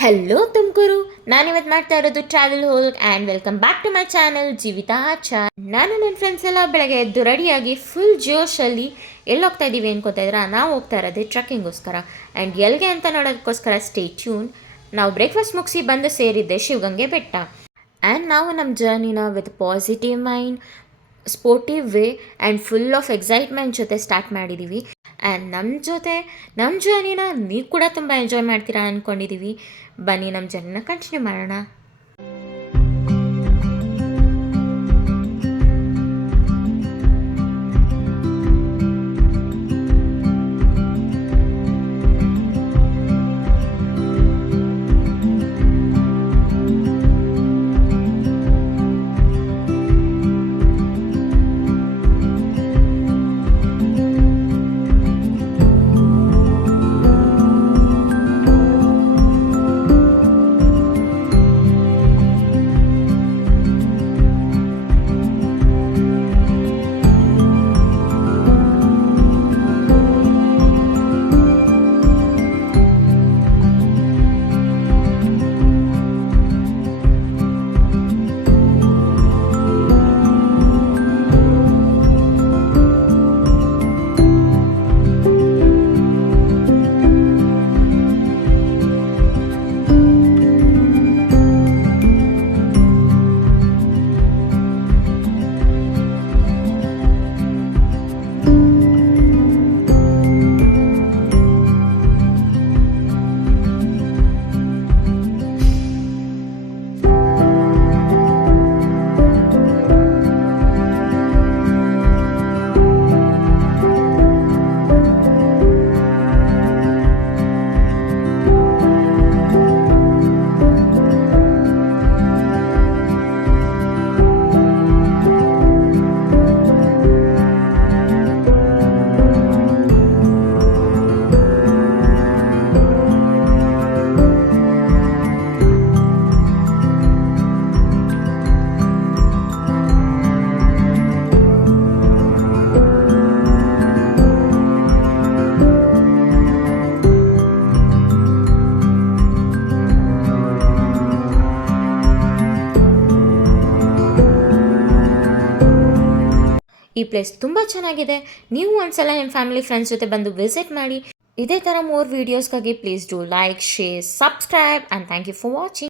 Hello Tumakuru. ನಾನಿವತ್ತು ಮಾಡ್ತಾ ಇರೋದು ಟ್ರಾವೆಲ್ ಹೋಲ್ಕ್ and welcome back to my channel Jeevitha Achar. ನಾನು ನನ್ನ ಫ್ರೆಂಡ್ಸ್ ಎಲ್ಲ ಬೆಳಗ್ಗೆ ಎದ್ದು ರೆಡಿಯಾಗಿ ಫುಲ್ ಜೋಶಲ್ಲಿ ಎಲ್ಲಿ ಹೋಗ್ತಾ ಇದ್ದೀವಿ ಅನ್ಕೋತಾ ಇದ್ರೆ ನಾವು ಹೋಗ್ತಾ ಇರೋದೇ ಟ್ರಕ್ಕಿಂಗೋಸ್ಕರ. ಆ್ಯಂಡ್ ಎಲ್ಲಿಗೆ ಅಂತ ನೋಡೋದಕ್ಕೋಸ್ಕರ ಸ್ಟೇ ಟ್ಯೂನ್. ನಾವು ಬ್ರೇಕ್ಫಾಸ್ಟ್ ಮುಗಿಸಿ ಬಂದು ಸೇರಿದ್ದೆ ಶಿವಗಂಗೆ ಬೆಟ್ಟ. ಆ್ಯಂಡ್ ನಾವು ನಮ್ಮ ಜರ್ನಿನ with positive mind, sportive way and full of excitement ಜೊತೆ ಸ್ಟಾರ್ಟ್ ಮಾಡಿದ್ದೀವಿ. ಆ್ಯಂಡ್ ನಮ್ಮ ಜರ್ನಿನ ನೀವು ಕೂಡ ತುಂಬ ಎಂಜಾಯ್ ಮಾಡ್ತೀರಾ ಅಂದ್ಕೊಂಡಿದ್ದೀವಿ. ಬನ್ನಿ ನಮ್ಮ ಜರ್ನಿನ ಕಂಟಿನ್ಯೂ ಮಾಡೋಣ. ಈ ಪ್ಲೇಸ್ ತುಂಬ ಚೆನ್ನಾಗಿದೆ. ನೀವು ಒಂದ್ಸಲ ನಿಮ್ಮ ಫ್ಯಾಮಿಲಿ ಫ್ರೆಂಡ್ಸ್ ಜೊತೆ ಬಂದು ವಿಸಿಟ್ ಮಾಡಿ. ಇದೇ ಥರ ಮೋರ್ ವೀಡಿಯೋಸ್ಗಾಗಿ please do like, share, subscribe and thank you for watching.